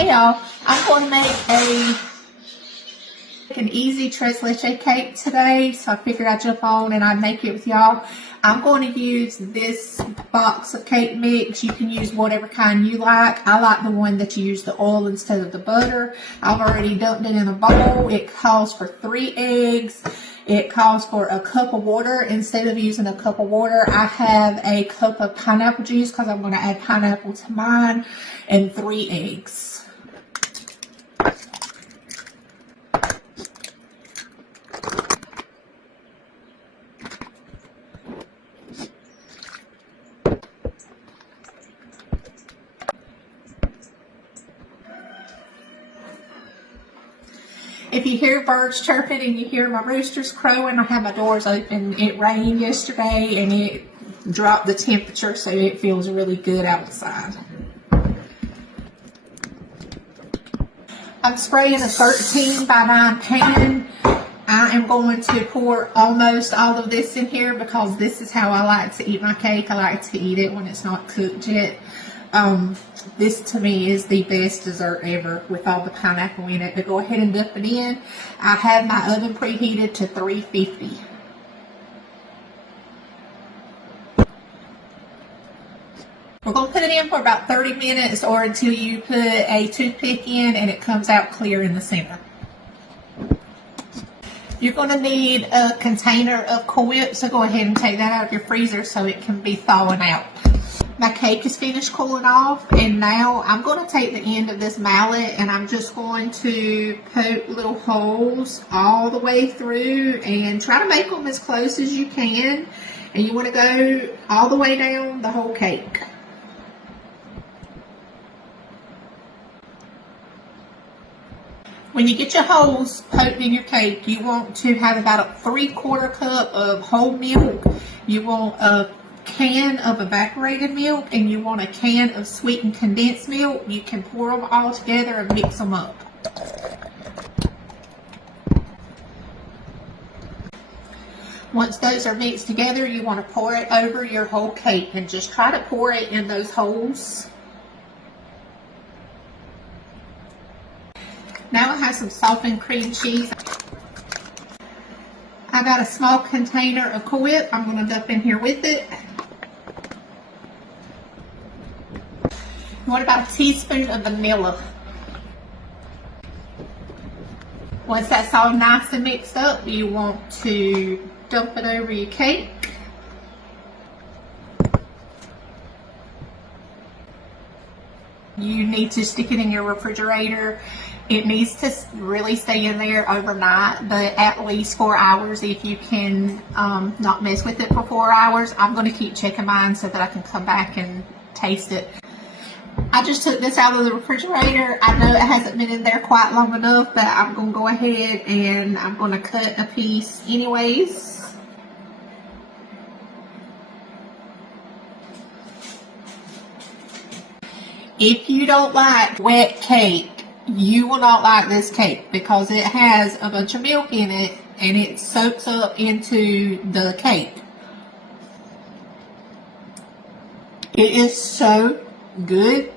Hey y'all, I'm going to make an easy Tres Leche cake today, so I figured I'd jump on and I'd make it with y'all. I'm going to use this box of cake mix. You can use whatever kind you like. I like the one that you use the oil instead of the butter. I've already dumped it in a bowl. It calls for 3 eggs. It calls for a cup of water. Instead of using a cup of water, I have a cup of pineapple juice because I'm going to add pineapple to mine, and 3 eggs. If you hear birds chirping and you hear my roosters crowing, I have my doors open. It rained yesterday and it dropped the temperature, so it feels really good outside. I'm spraying a 13 by 9 pan. I am going to pour almost all of this in here because this is how I like to eat my cake. I like to eat it when it's not cooked yet. This to me is the best dessert ever with all the pineapple in it. But go ahead and dump it in. I have my oven preheated to 350. We're going to put it in for about 30 minutes or until you put a toothpick in and it comes out clear in the center. You're going to need a container of Cool Whip, so go ahead and take that out of your freezer so it can be thawing out. My cake is finished cooling off, and now I'm going to take the end of this mallet and I'm just going to poke little holes all the way through and try to make them as close as you can. And you want to go all the way down the whole cake. When you get your holes poked in your cake, you want to have about a 3/4 cup of whole milk. You want a can of evaporated milk, and you want a can of sweetened condensed milk. You can pour them all together and mix them up. Once those are mixed together, you want to pour it over your whole cake and just try to pour it in those holes. Now I have some softened cream cheese. I got a small container of Cool Whip. I'm going to dump in here with it. You want about a teaspoon of vanilla. Once that's all nice and mixed up, you want to dump it over your cake. You need to stick it in your refrigerator. It needs to really stay in there overnight, but at least 4 hours if you can not mess with it for 4 hours. I'm going to keep checking mine so that I can come back and taste it. I just took this out of the refrigerator. I know it hasn't been in there quite long enough, but I'm going to go ahead and I'm going to cut a piece anyways. If you don't like wet cake, you will not like this cake because it has a bunch of milk in it and it soaks up into the cake. It is so good.